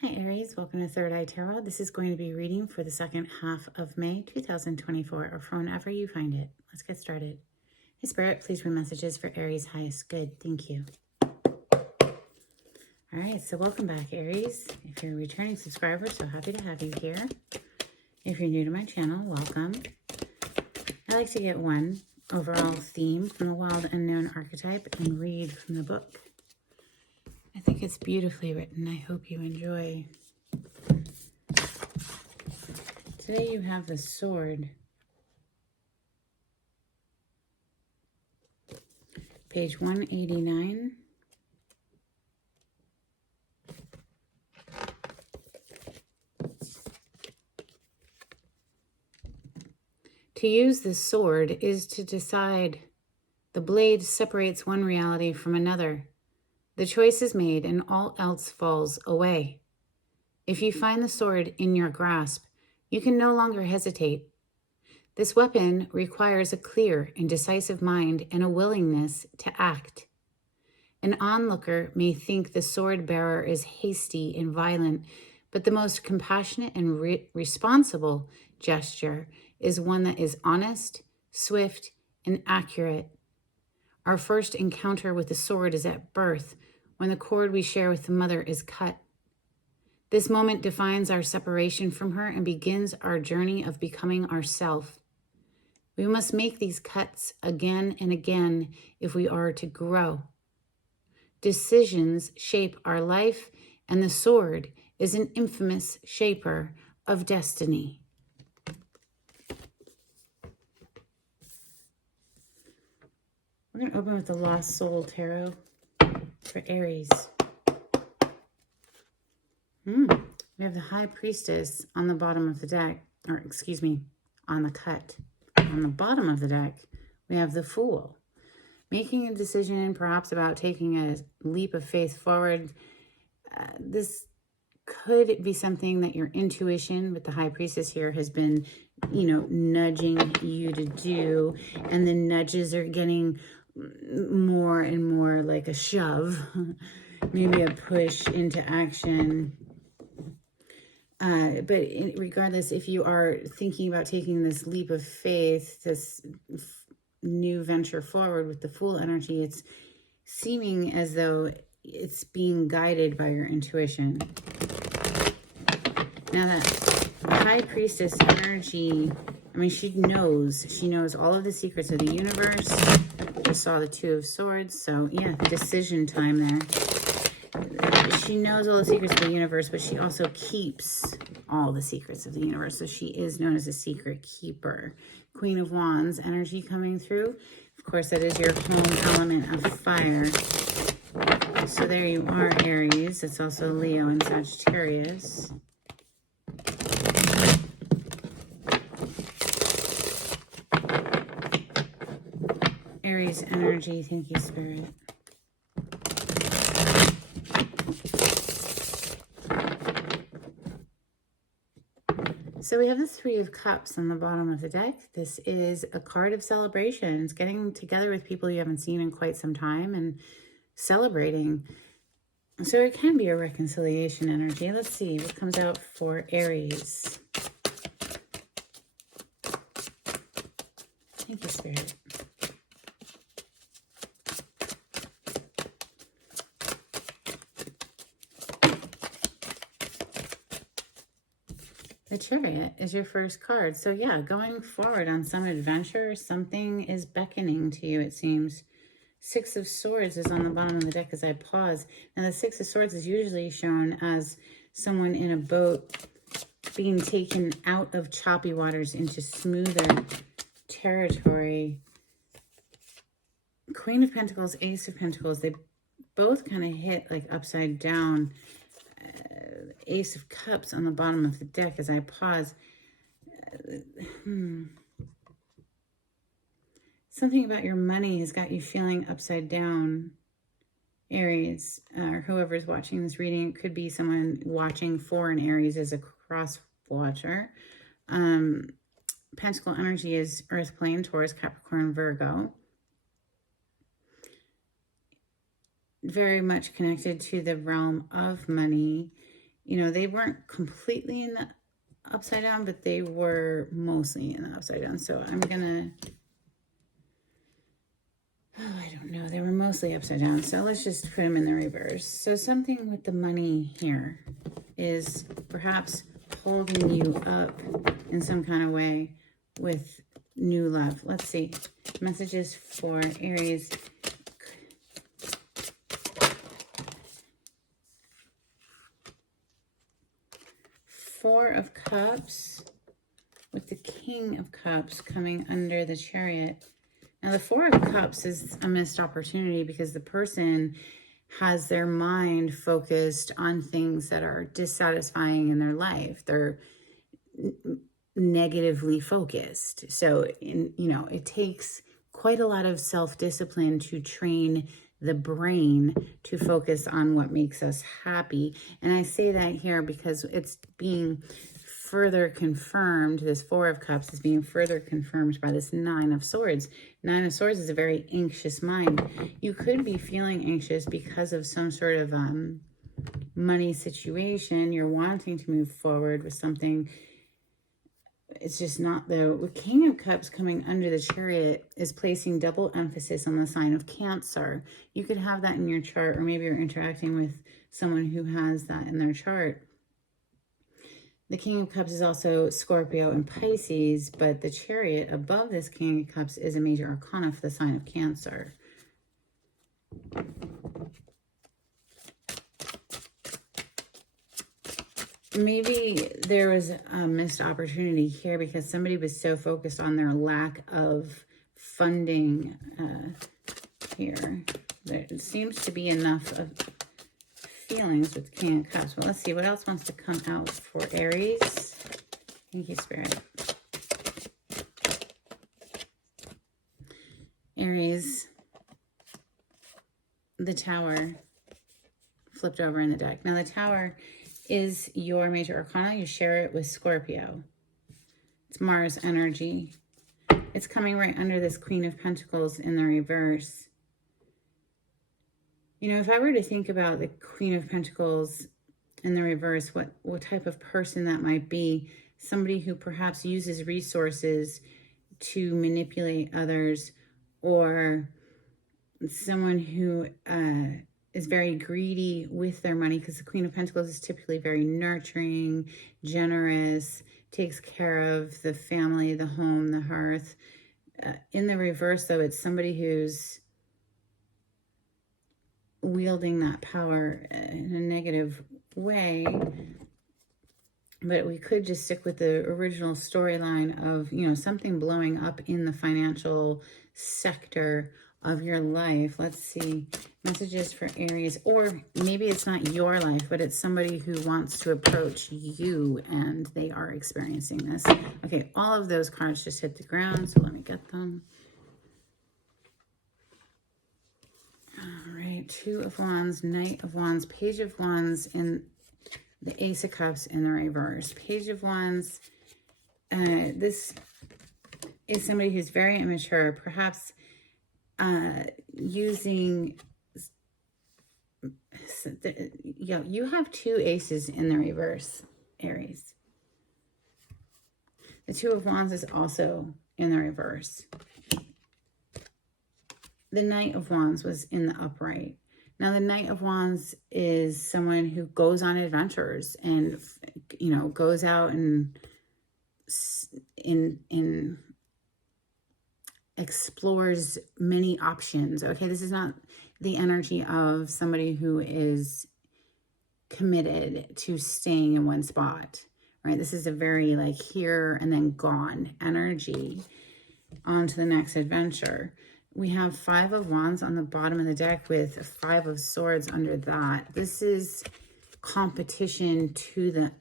Hi Aries, welcome to Third Eye Tarot. This is going to be reading for the second half of May 2024 or from whenever you find it. Let's get started. Hey Spirit, please read messages for Aries highest good. Thank you. All right, so welcome back Aries. If you're a returning subscriber, so happy to have you here. If you're new to my channel, welcome. I like to get one overall theme from the Wild Unknown archetype and read from the book. I think it's beautifully written. I hope you enjoy. Today you have the Sword. Page 189. To use the sword is to decide. The blade separates one reality from another. The choice is made and all else falls away. If you find the sword in your grasp, you can no longer hesitate. This weapon requires a clear and decisive mind and a willingness to act. An onlooker may think the sword bearer is hasty and violent, but the most compassionate and responsible gesture is one that is honest, swift, and accurate. Our first encounter with the sword is at birth, when the cord we share with the mother is cut. This moment defines our separation from her and begins our journey of becoming ourself. We must make these cuts again and again if we are to grow. Decisions shape our life, and the sword is an infamous shaper of destiny. We're going to open with the Lost Soul Tarot for Aries. We have the High Priestess on the bottom of the deck, or excuse me, on the cut. On the bottom of the deck, we have the Fool. Making a decision, perhaps about taking a leap of faith forward. This could be something that your intuition with the High Priestess here has been, nudging you to do. And the nudges are getting more and more like a shove, maybe a push into action. But regardless, if you are thinking about taking this leap of faith, this new venture forward with the Fool energy, it's seeming as though it's being guided by your intuition. Now that High Priestess energy, she knows all of the secrets of the universe. Just saw the Two of Swords, so yeah, decision time there. She knows all the secrets of the universe, but she also keeps all the secrets of the universe. So she is known as a secret keeper. Queen of Wands energy coming through. Of course, that is your home element of fire. So there you are, Aries. It's also Leo and Sagittarius. Aries energy, thank you, Spirit. So we have the Three of Cups on the bottom of the deck. This is a card of celebrations, getting together with people you haven't seen in quite some time and celebrating. So it can be a reconciliation energy. Let's see what comes out for Aries. Thank you, Spirit. The Chariot is your first card. So yeah, going forward on some adventure, something is beckoning to you, it seems. Six of Swords is on the bottom of the deck as I pause. Now the Six of Swords is usually shown as someone in a boat being taken out of choppy waters into smoother territory. Queen of Pentacles, Ace of Pentacles, they both kind of hit like upside down. Ace of Cups on the bottom of the deck as I pause. Something about your money has got you feeling upside down, Aries, or whoever's watching this reading. It could be someone watching for an Aries as a cross watcher. Pentacle energy is Earth plane, Taurus, Capricorn, Virgo. Very much connected to the realm of money. you know, they weren't completely in the upside down, but they were mostly in the upside down. So I'm gonna, oh, I don't know, they were mostly upside down. So let's just put them in the reverse. So something with the money here is perhaps holding you up in some kind of way with new love. Let's see. Messages for Aries. Four of Cups with the King of Cups coming under the Chariot. Now, the Four of Cups is a missed opportunity because the person has their mind focused on things that are dissatisfying in their life. They're negatively focused. So, you know, it takes quite a lot of self-discipline to train the brain to focus on what makes us happy. And I say that here because it's being further confirmed. This Four of Cups is being further confirmed by this Nine of Swords. Nine of Swords is a very anxious mind. You could be feeling anxious because of some sort of money situation. You're wanting to move forward with something. It's just not, the King of Cups coming under the Chariot is placing double emphasis on the sign of Cancer. You could have that in your chart, or maybe you're interacting with someone who has that in their chart. The King of Cups is also Scorpio and Pisces, but the Chariot above this King of Cups is a major arcana for the sign of Cancer. Maybe there was a missed opportunity here because somebody was so focused on their lack of funding here. There seems to be enough of feelings with the King of Cups. Well, let's see what else wants to come out for Aries. Thank you, Spirit. Aries, the Tower flipped over in the deck. Now, the Tower is your major arcana. You share it with Scorpio. It's Mars energy. It's coming right under this Queen of Pentacles in the reverse. You know, if I were to think about the Queen of Pentacles in the reverse, what type of person that might be, somebody who perhaps uses resources to manipulate others, or someone who is very greedy with their money, because the Queen of Pentacles is typically very nurturing, generous, takes care of the family, the home, the hearth. In the reverse, though, it's somebody who's wielding that power in a negative way. But we could just stick with the original storyline of, you know, something blowing up in the financial sector of your life. Let's see. Messages for Aries. Or maybe it's not your life, but it's somebody who wants to approach you and they are experiencing this. Okay, all of those cards just hit the ground, so let me get them. All right, Two of Wands, Knight of Wands, Page of Wands, and the Ace of Cups in the reverse. Page of Wands, this is somebody who's very immature, perhaps using, you have two aces in the reverse, Aries. The Two of Wands is also in the reverse. The Knight of Wands was in the upright. Now, the Knight of Wands is someone who goes on adventures and, you know, goes out and explores many options. Okay, this is not the energy of somebody who is committed to staying in one spot, right? This is a very like here and then gone energy. On to the next adventure. We have Five of Wands on the bottom of the deck with Five of Swords under that. This is competition to the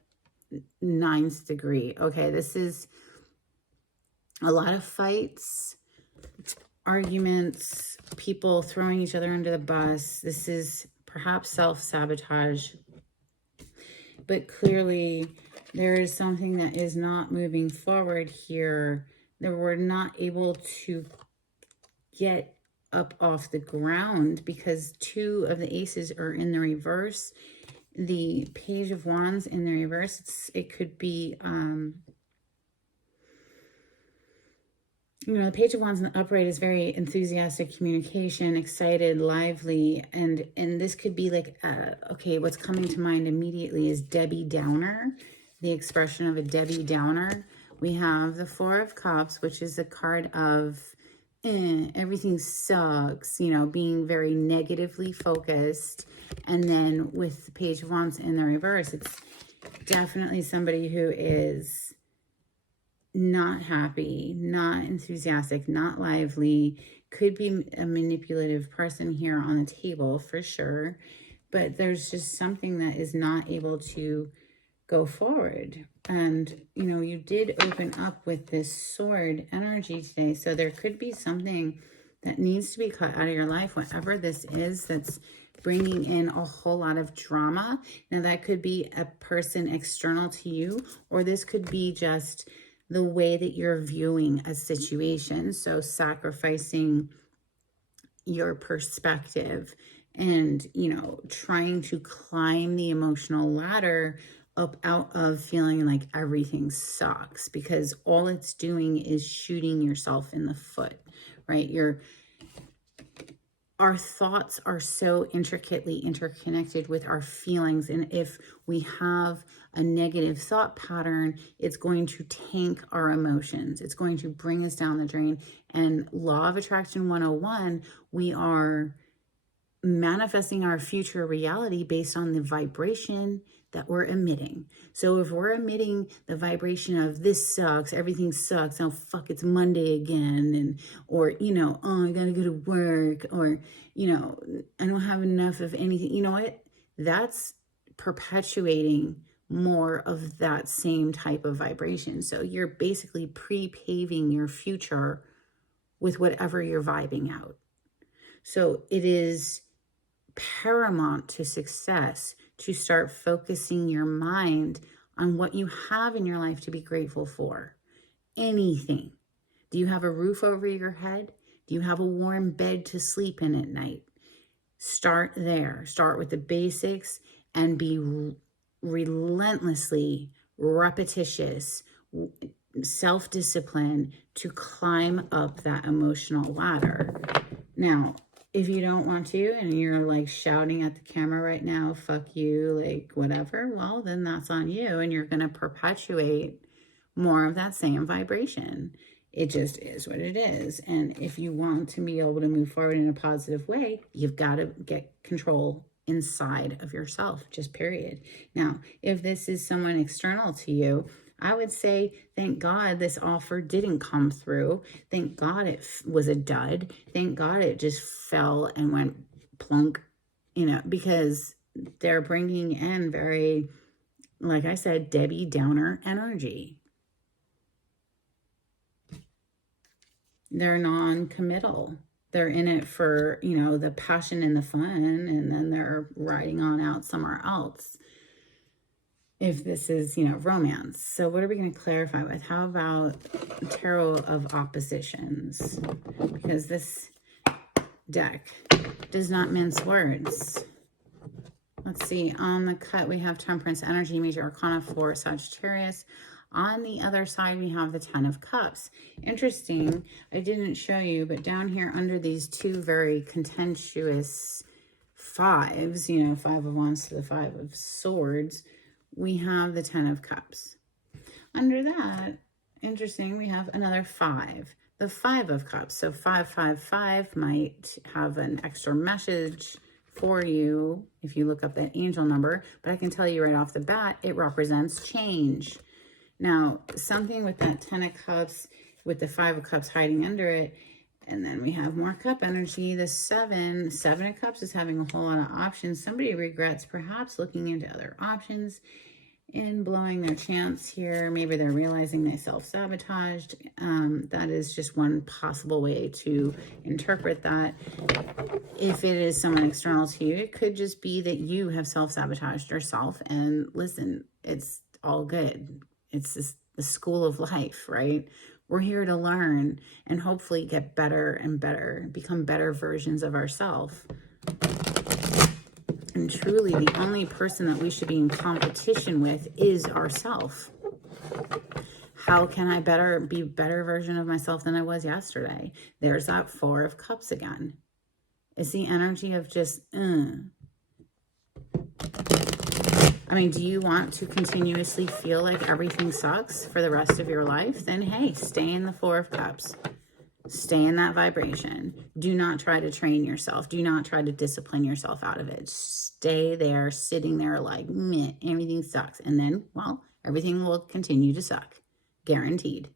9th degree. Okay, this is a lot of fights, arguments, people throwing each other under the bus. This is perhaps self-sabotage. But clearly there is something that is not moving forward here, that we're not able to get up off the ground because two of the aces are in the reverse. the Page of Wands in the reverse, it could be, the Page of Wands in the upright is very enthusiastic communication, excited, lively, and this could be like, okay, what's coming to mind immediately is Debbie Downer, the expression of a Debbie Downer. We have the Four of Cups, which is a card of everything sucks, being very negatively focused. And then with the Page of Wands in the reverse, it's definitely somebody who is not happy, not enthusiastic, not lively, could be a manipulative person here on the table for sure. But there's just something that is not able to go forward. And, you did open up with this sword energy today. So there could be something that needs to be cut out of your life, whatever this is, that's bringing in a whole lot of drama. Now, that could be a person external to you, or this could be just the way that you're viewing a situation. So sacrificing your perspective and, trying to climb the emotional ladder up out of feeling like everything sucks, because all it's doing is shooting yourself in the foot, right? Our thoughts are so intricately interconnected with our feelings. And if we have a negative thought pattern, it's going to tank our emotions. It's going to bring us down the drain. And Law of Attraction 101, we are manifesting our future reality based on the vibration that we're emitting. So if we're emitting the vibration of this sucks, everything sucks, oh fuck, it's Monday again, and or oh, I gotta go to work, or I don't have enough of anything, you know what? That's perpetuating more of that same type of vibration. So you're basically pre-paving your future with whatever you're vibing out. So it is paramount to success to start focusing your mind on what you have in your life to be grateful for. Anything. Do you have a roof over your head? Do you have a warm bed to sleep in at night? Start there. Start with the basics and be relentlessly repetitious, self-discipline to climb up that emotional ladder. Now, if you don't want to and you're like shouting at the camera right now, fuck you, like whatever, well, then that's on you, and you're going to perpetuate more of that same vibration. It just is what it is. And if you want to be able to move forward in a positive way, you've got to get control inside of yourself, just period. Now, if this is someone external to you, I would say, thank God this offer didn't come through. Thank God it was a dud. Thank God it just fell and went plunk, because they're bringing in very, like I said, Debbie Downer energy. They're non-committal. They're in it for, the passion and the fun, and then they're riding on out somewhere else. If this is, romance. So what are we going to clarify with? How about Tarot of Oppositions? Because this deck does not mince words. Let's see. On the cut, we have Temperance energy, Major Arcana 4, Sagittarius. On the other side, we have the Ten of Cups. Interesting. I didn't show you, but down here under these two very contentious fives, Five of Wands to the Five of Swords, we have the Ten of Cups. Under that, interesting, we have another 5, the Five of Cups. So 555 might have an extra message for you if you look up that angel number, but I can tell you right off the bat, it represents change. Now, something with that 10 of Cups, with the 5 of Cups hiding under it, and then we have more cup energy. The 7 of Cups is having a whole lot of options. Somebody regrets perhaps looking into other options and blowing their chance here. Maybe they're realizing they self-sabotaged. That is just one possible way to interpret that. If it is someone external to you, it could just be that you have self-sabotaged yourself. And listen, it's all good. It's just the school of life, right? We're here to learn and hopefully get better and better, become better versions of ourselves. and truly the only person that we should be in competition with is ourself. How can I be a better version of myself than I was yesterday? There's that Four of Cups again. It's the energy of just, I mean, do you want to continuously feel like everything sucks for the rest of your life? Then, hey, stay in the Four of Cups. Stay in that vibration. Do not try to train yourself. Do not try to discipline yourself out of it. Stay there, sitting there like, meh, everything sucks. And then, well, everything will continue to suck. Guaranteed.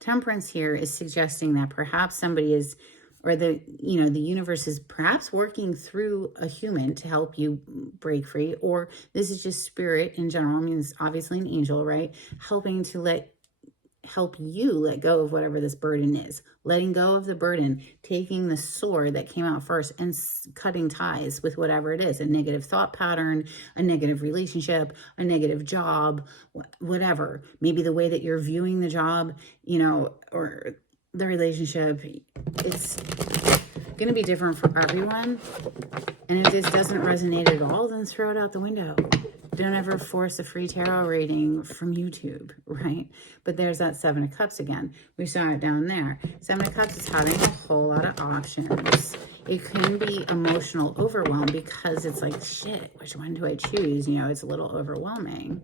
Temperance here is suggesting that perhaps somebody is, or the universe is perhaps working through a human to help you break free, or this is just spirit in general. I mean, it's obviously an angel, right? Helping to help you let go of whatever this burden is. Letting go of the burden, taking the sword that came out first and cutting ties with whatever it is, a negative thought pattern, a negative relationship, a negative job, whatever. Maybe the way that you're viewing the job, or the relationship, it's going to be different for everyone. And if this doesn't resonate at all, then throw it out the window. Don't ever force a free tarot reading from YouTube, right? But there's that Seven of Cups again. We saw it down there. Seven of Cups is having a whole lot of options. It can be emotional overwhelm because it's like, shit, which one do I choose? It's a little overwhelming.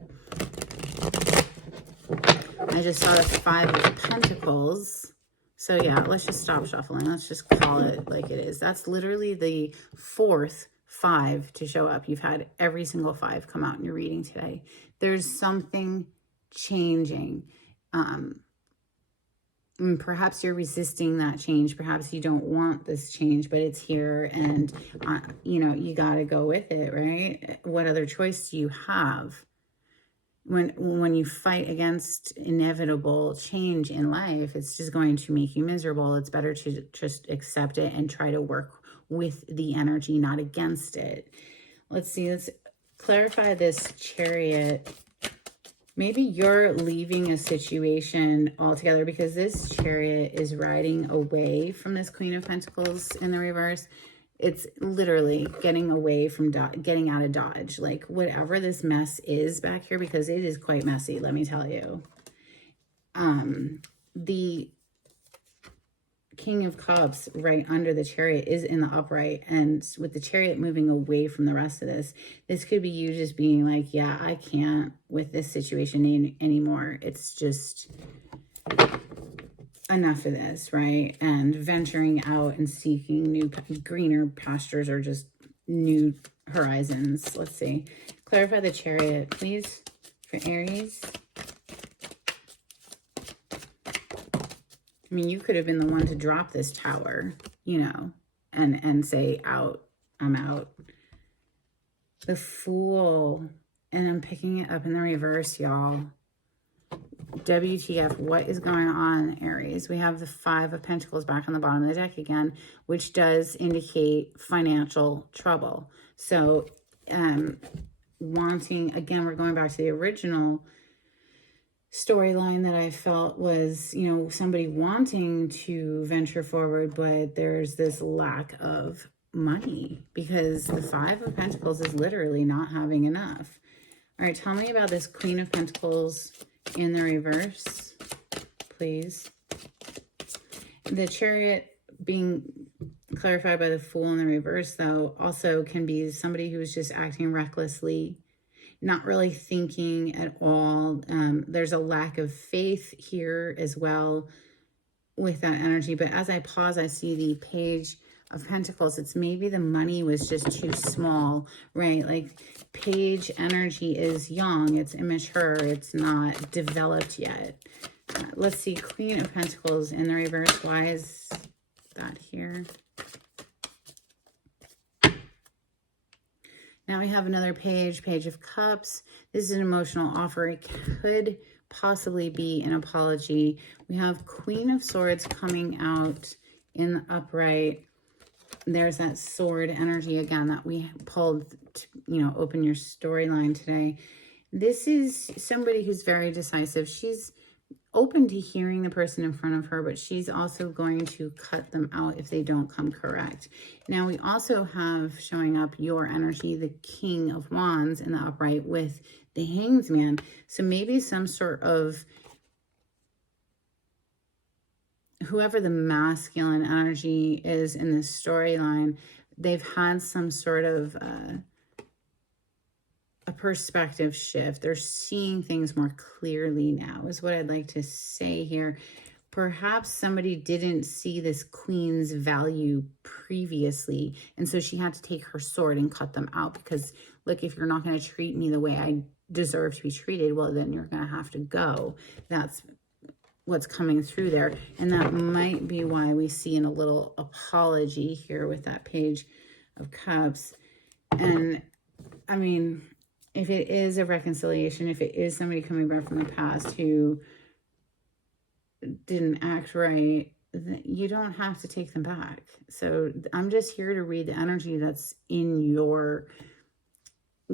I just saw the Five of Pentacles. So yeah, let's just stop shuffling. Let's just call it like it is. That's literally the fourth five to show up. You've had every single five come out in your reading today. There's something changing. And perhaps you're resisting that change. Perhaps you don't want this change, but it's here, and you got to go with it, right? What other choice do you have? When you fight against inevitable change in life, it's just going to make you miserable. It's better to just accept it and try to work with the energy, not against it. Let's see, let's clarify this Chariot. Maybe you're leaving a situation altogether because this Chariot is riding away from this Queen of Pentacles in the reverse. It's literally getting away from getting out of Dodge, like whatever this mess is back here, because it is quite messy, let me tell you. The King of Cups right under the Chariot is in the upright, and with the Chariot moving away from the rest of this could be you just being like, yeah, I can't with this situation anymore. It's just enough of this, right? And venturing out and seeking new greener pastures or just new horizons. Let's see. Clarify the Chariot, please, for Aries. I mean, you could have been the one to drop this tower, and say, out, I'm out. The Fool. And I'm picking it up in the reverse, y'all. WTF, what is going on, Aries? We have the Five of Pentacles back on the bottom of the deck again, which does indicate financial trouble. So, again, we're going back to the original storyline that I felt was, somebody wanting to venture forward, but there's this lack of money because the Five of Pentacles is literally not having enough. All right, tell me about this Queen of Pentacles in the reverse, please. The Chariot being clarified by the Fool in the reverse, though, also can be somebody who's just acting recklessly, not really thinking at all. There's a lack of faith here as well with that energy. But as I pause, I see the Page of Pentacles. It's maybe the money was just too small, right? Like Page energy is young, it's immature, it's not developed yet. Let's see, Queen of Pentacles in the reverse. Why is that here? Now we have another Page of Cups. This is an emotional offer. It could possibly be an apology. We have Queen of Swords coming out in the upright. There's that sword energy again that we pulled to, open your storyline today. This is somebody who's very decisive. She's open to hearing the person in front of her, but she's also going to cut them out if they don't come correct. Now, we also have showing up your energy, the King of Wands in the upright with the Hanged Man. So maybe some sort of, whoever the masculine energy is in this storyline, they've had some sort of a perspective shift. They're seeing things more clearly now, is what I'd like to say here. Perhaps somebody didn't see this queen's value previously, and so she had to take her sword and cut them out because, look, if you're not going to treat me the way I deserve to be treated, well, then you're going to have to go. That's what's coming through there, and that might be why we see a little apology here with that Page of Cups. And I mean, if it is a reconciliation, if it is somebody coming back from the past who didn't act right, you don't have to take them back. So I'm just here to read the energy that's in your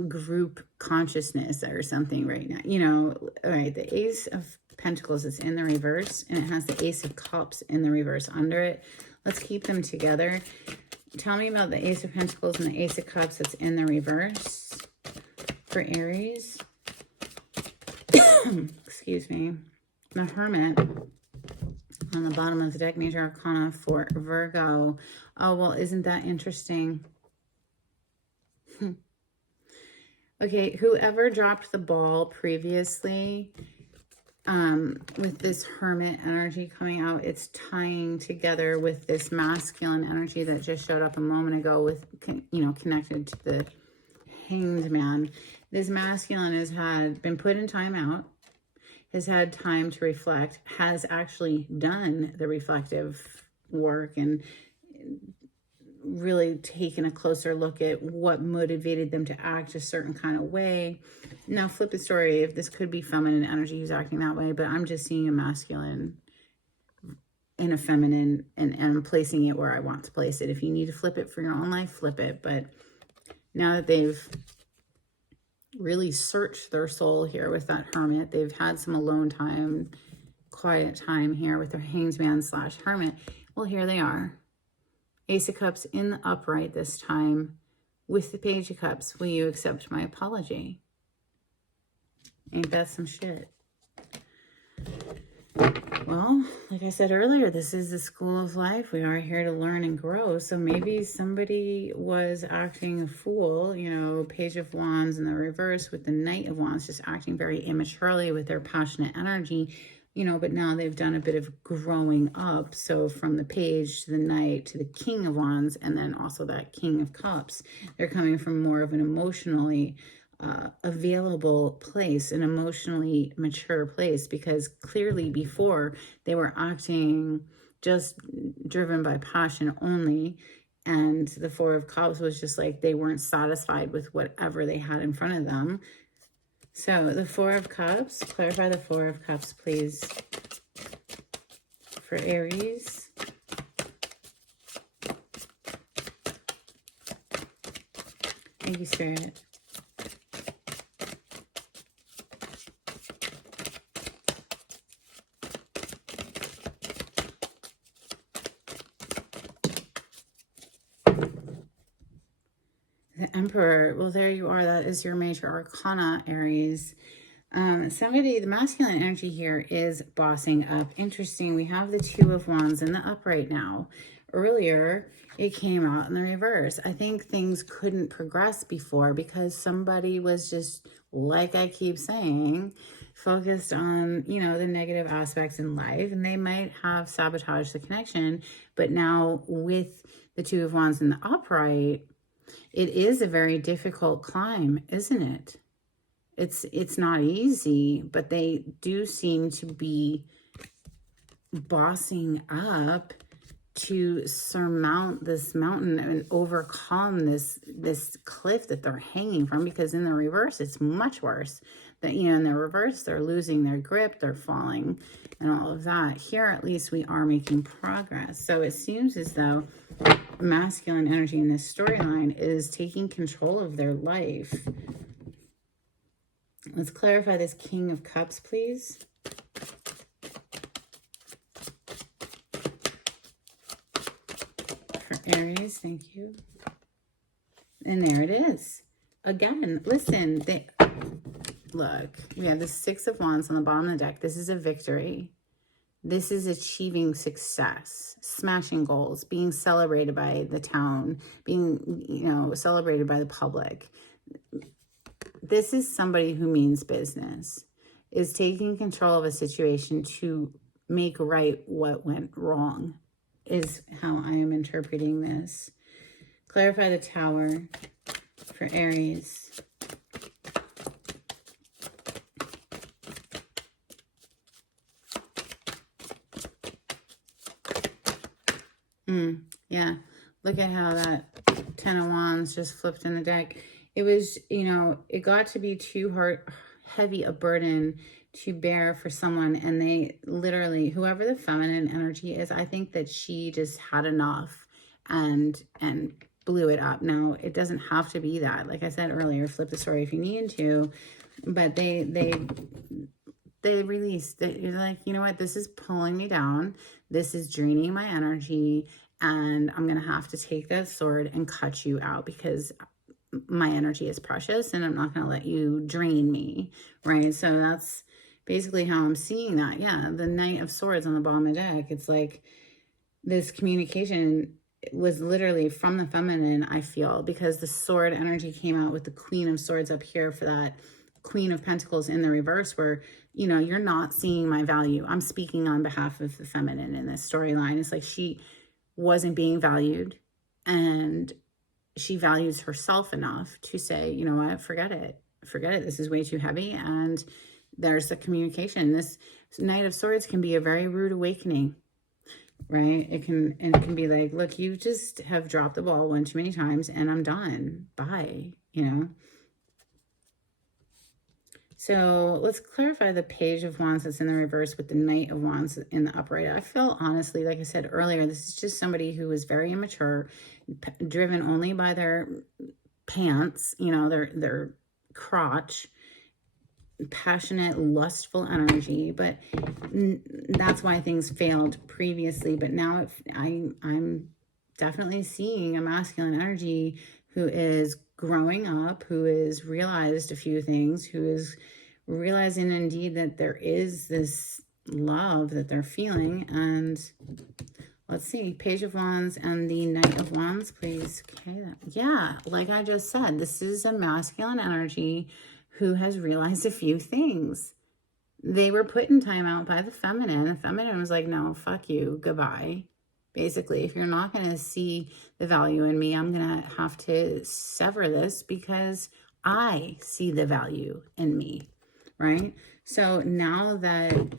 group consciousness or something right now. You know, all right, the Ace of Pentacles is in the reverse, and it has the Ace of Cups in the reverse under it. Let's keep them together. Tell me about the Ace of Pentacles and the Ace of Cups that's in the reverse for Aries. Excuse me. The Hermit on the bottom of the deck, Major Arcana for Virgo. Oh, well, isn't that interesting? Okay, whoever dropped the ball previously, with this Hermit energy coming out, it's tying together with this masculine energy that just showed up a moment ago with, you know, connected to the Hanged Man. This masculine has been put in timeout, has had time to reflect, has actually done the reflective work and really taken a closer look at what motivated them to act a certain kind of way. Now, flip the story. If this could be feminine energy who's acting that way, but I'm just seeing a masculine and a feminine, and I'm placing it where I want to place it. If you need to flip it for your own life, flip it. But now that they've really searched their soul here with that Hermit, they've had some alone time, quiet time here with their Hanged Man / Hermit. Well, here they are. Ace of Cups in the upright this time with the Page of Cups. Will you accept my apology? Ain't that some shit? Well, like I said earlier, this is the school of life. We are here to learn and grow. So maybe somebody was acting a fool, you know, Page of Wands in the reverse with the Knight of Wands, just acting very immaturely with their passionate energy, you know, but now they've done a bit of growing up. So from the Page to the Knight to the King of Wands, and then also that King of Cups, they're coming from more of an emotionally available place, an emotionally mature place, because clearly before they were acting just driven by passion only. And the Four of Cups was just like they weren't satisfied with whatever they had in front of them. So the Four of Cups, clarify the Four of Cups, please, for Aries. Thank you, Spirit. The Emperor. Well, there you are. That is your major arcana, Aries. Somebody, the masculine energy here is bossing up. Interesting. We have the Two of Wands in the upright now. Earlier, it came out in the reverse. I think things couldn't progress before because somebody was just, like I keep saying, focused on, you know, the negative aspects in life, and they might have sabotaged the connection. But now with the Two of Wands in the upright, it is a very difficult climb, isn't it? It's not easy, but they do seem to be bossing up to surmount this mountain and overcome this cliff that they're hanging from, because in the reverse it's much worse. That, you know, in the reverse they're losing their grip, they're falling and all of that. Here at least we are making progress. So it seems as though masculine energy in this storyline is taking control of their life. Let's clarify this King of Cups, please. Aries, thank you. And there it is. Again, listen, look, we have the Six of Wands on the bottom of the deck. This is a victory. This is achieving success, smashing goals, being celebrated by the town, being, celebrated by the public. This is somebody who means business, is taking control of a situation to make right what went wrong, is how I am interpreting this. Clarify the Tower for Aries. Yeah, look at how that Ten of Wands just flipped in the deck. It was, it got to be too heavy a burden to bear for someone, and they literally, whoever the feminine energy is, I think that she just had enough and blew it up. Now, it doesn't have to be that. Like I said earlier, flip the story if you need to, but they released that. You're like, you know what, this is pulling me down, this is draining my energy, and I'm gonna have to take that sword and cut you out because my energy is precious and I'm not gonna let you drain me, right? So that's basically how I'm seeing that. Yeah, the Knight of Swords on the bottom of the deck, it's like this communication was literally from the feminine, I feel, because the sword energy came out with the Queen of Swords up here for that Queen of Pentacles in the reverse, where, you're not seeing my value. I'm speaking on behalf of the feminine in this storyline. It's like she wasn't being valued, and she values herself enough to say, you know what, forget it. This is way too heavy. And there's a communication. This Knight of Swords can be a very rude awakening, right? It can be like, look, you just have dropped the ball one too many times and I'm done. Bye, So let's clarify the Page of Wands that's in the reverse with the Knight of Wands in the upright. I feel, honestly, like I said earlier, this is just somebody who is very immature, driven only by their pants, their crotch, passionate, lustful energy. But that's why things failed previously. But now I'm definitely seeing a masculine energy who is growing up, who has realized a few things, who is realizing indeed that there is this love that they're feeling. And let's see, Page of Wands and the Knight of Wands, please. Okay, yeah, like I just said, this is a masculine energy who has realized a few things. They were put in timeout by the feminine. The feminine was like, no, fuck you, goodbye. Basically, if you're not going to see the value in me, I'm going to have to sever this because I see the value in me, right? So now that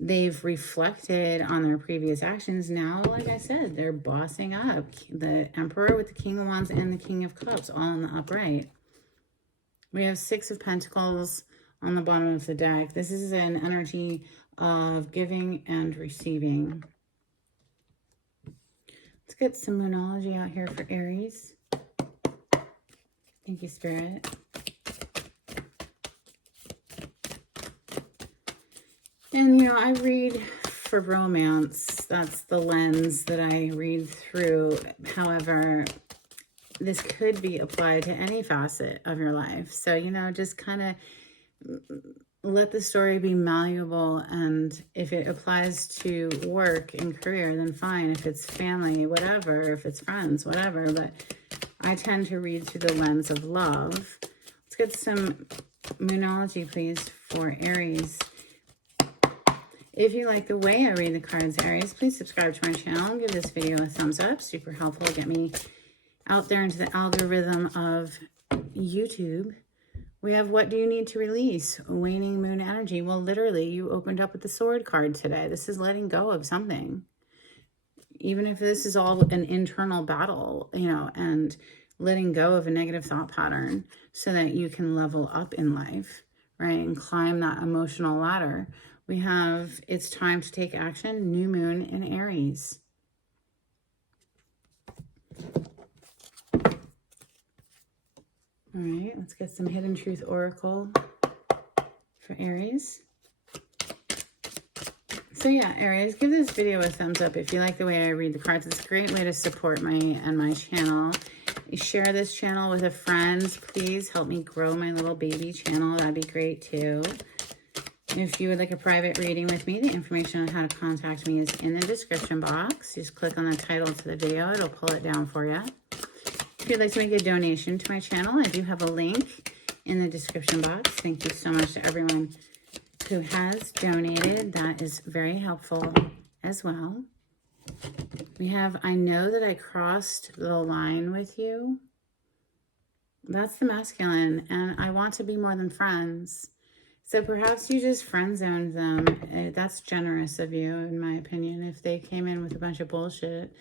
they've reflected on their previous actions, now, like I said, they're bossing up. The Emperor with the King of Wands and the King of Cups all in the upright. We have Six of Pentacles on the bottom of the deck. This is an energy of giving and receiving. Let's get some Moonology out here for Aries. Thank you, Spirit. And, I read for romance. That's the lens that I read through. However, this could be applied to any facet of your life. So, just kind of let the story be malleable. And if it applies to work and career, then fine. If it's family, whatever. If it's friends, whatever. But I tend to read through the lens of love. Let's get some Moonology, please, for Aries. If you like the way I read the cards, Aries, please subscribe to my channel. Give this video a thumbs up. Super helpful to get me out there into the algorithm of YouTube. We have What Do You Need to Release? Waning Moon Energy. Well, literally, you opened up with the Sword card today. This is letting go of something. Even if this is all an internal battle, and letting go of a negative thought pattern so that you can level up in life, right? And climb that emotional ladder. We have It's Time to Take Action, New Moon in Aries. All right, let's get some Hidden Truth Oracle for Aries. So yeah, Aries, give this video a thumbs up if you like the way I read the cards. It's a great way to support me and my channel. Share this channel with a friend. Please help me grow my little baby channel. That'd be great too. If you would like a private reading with me, the information on how to contact me is in the description box. Just click on the title to the video. It'll pull it down for you. If you'd like to make a donation to my channel, I do have a link in the description box. Thank you so much to everyone who has donated. That is very helpful as well. We have, I know that I crossed the line with you. That's the masculine, and I want to be more than friends. So perhaps you just friend zoned them. That's generous of you, in my opinion. If they came in with a bunch of bullshit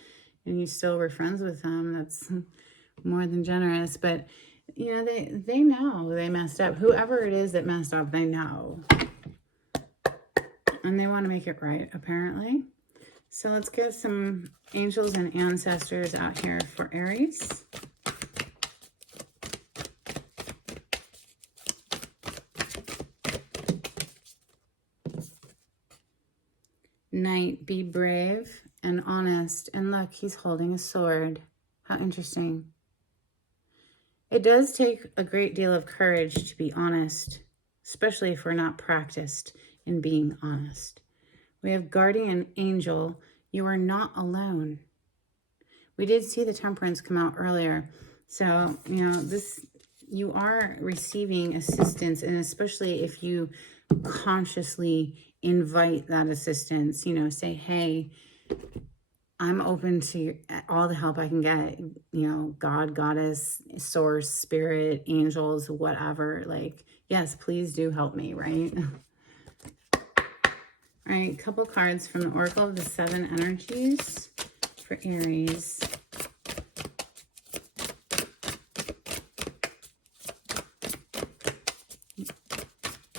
and you still were friends with them, that's more than generous. But, you know, they know they messed up. Whoever it is that messed up, they know. And they want to make it right, apparently. So let's get some angels and ancestors out here for Aries. Knight, be brave and honest. And look, he's holding a sword. How interesting. It does take a great deal of courage to be honest, especially if we're not practiced in being honest. We have guardian angel. You are not alone. We did see the temperance come out earlier. So, you know, you are receiving assistance, and especially if you consciously invite that assistance, you know, say, hey, I'm open to all the help I can get, you know, God, goddess, source, spirit, angels, whatever. Like, yes, please do help me, right? All right, couple cards from the Oracle of the Seven Energies for Aries.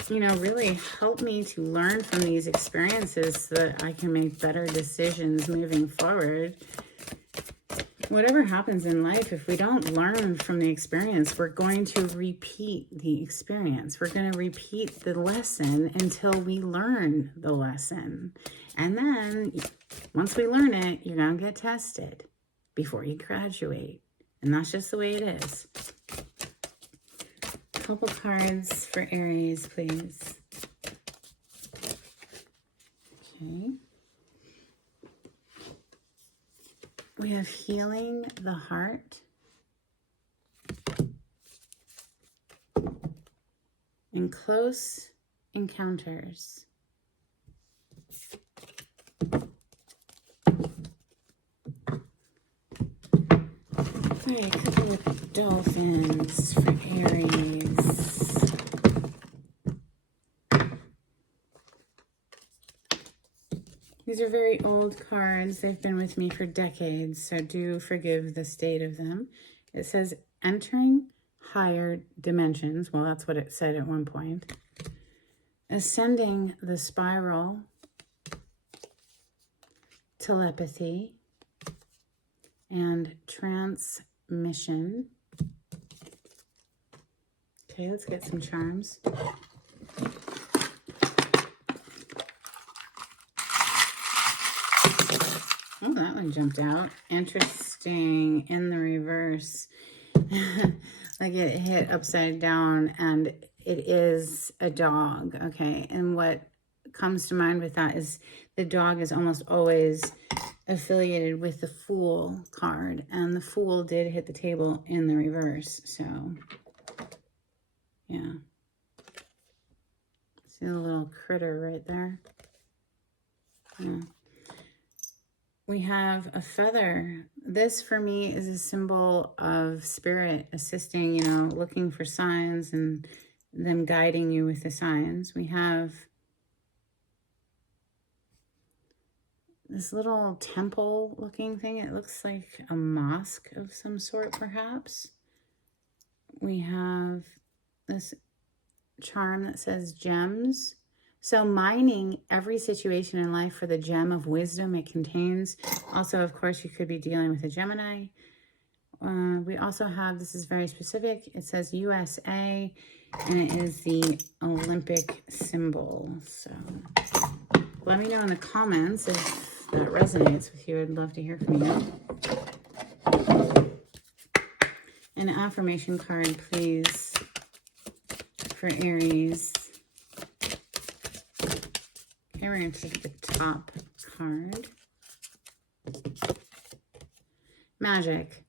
You know, really help me to learn from these experiences so that I can make better decisions moving forward. Whatever happens in life, if we don't learn from the experience, we're going to repeat the experience. We're going to repeat the lesson until we learn the lesson. And then once we learn it, you're going to get tested before you graduate. And that's just the way it is. A couple cards for Aries, please. Okay. We have healing the heart and close encounters. All right, a couple of dolphins for Aries. These are very old cards. They've been with me for decades, so do forgive the state of them. It says entering higher dimensions. Well, that's what it said at one point. Ascending the spiral. Telepathy. And transmission. Okay, let's get some charms. Oh, that one jumped out. Interesting. In the reverse. Like it hit upside down, and it is a dog. Okay. And what comes to mind with that is the dog is almost always affiliated with the Fool card. And the Fool did hit the table in the reverse. So, yeah. See the little critter right there? Yeah. We have a feather. This for me is a symbol of spirit assisting, you know, looking for signs and them guiding you with the signs. We have this little temple looking thing. It looks like a mosque of some sort, perhaps. We have this charm that says gems. So mining every situation in life for the gem of wisdom it contains. Also, of course, you could be dealing with a Gemini. We also have, this is very specific, it says USA, and it is the Olympic symbol. So Let me know in the comments if that resonates with you. I'd love to hear from you. An affirmation card, please, for Aries. Okay, we're going to take the top card. Magic.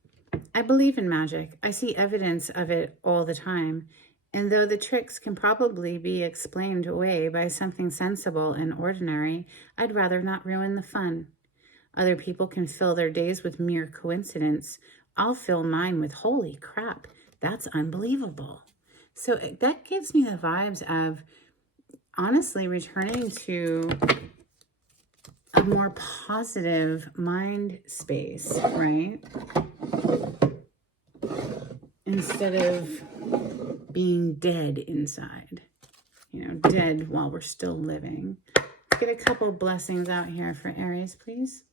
I believe in magic. I see evidence of it all the time. And though the tricks can probably be explained away by something sensible and ordinary, I'd rather not ruin the fun. Other people can fill their days with mere coincidence. I'll fill mine with holy crap. That's unbelievable. So that gives me the vibes of honestly returning to a more positive mind space, right? Instead of being dead inside, you know, dead while we're still living. Let's get a couple blessings out here for Aries, please.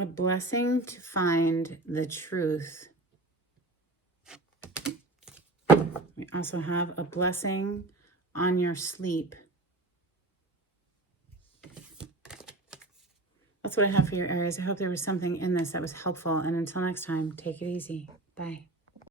A blessing to find the truth. We also have a blessing on your sleep. That's what I have for your Aries. I hope there was something in this that was helpful. And until next time, take it easy. Bye.